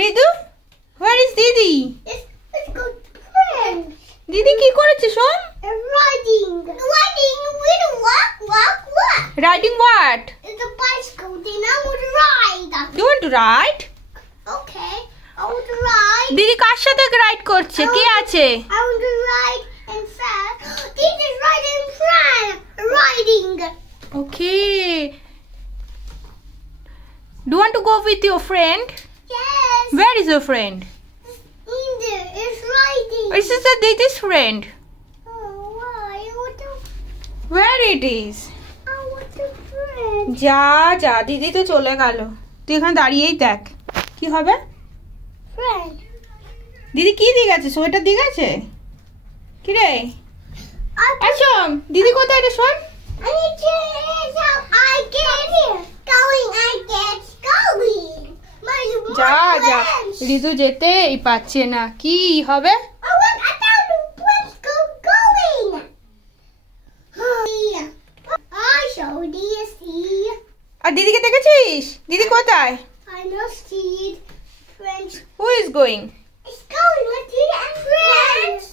Ridu, where is দিদি? Let's go friends. দিদি কি করেছে শোন? Riding. We'll walk. Riding what? It's a bicycle. Then I want to ride. You want to ride? Okay. I want to ride. দিদি কার সাথে ride করছে? কে আছে? I want to ride in front. This is riding in front. Riding. Okay. Do you want to go with your friend? Yes. Where is your friend? In there. It's riding. This is the Didi's friend. Oh, why? I want to. Where it is? I want a friend. যা দিদি তো চলে গেল। তুই এখানে দাঁড়িয়েই দেখ কি হবে। Friend. দিদি কি দিয়ে গেছে? সোয়েটার দিয়ে গেছে? কি রে? আচ্ছা দিদি কোথায় রে শোন? I need to help. I get here. Going. যা রিদু যেতেই পাচ্ছে না কি হবে? Oh, look, I found a place going. I showed you see. আর দিদিকে দেখেছিস? দিদি কোথায়? I know see friends. Who is going? It's going with you and friends.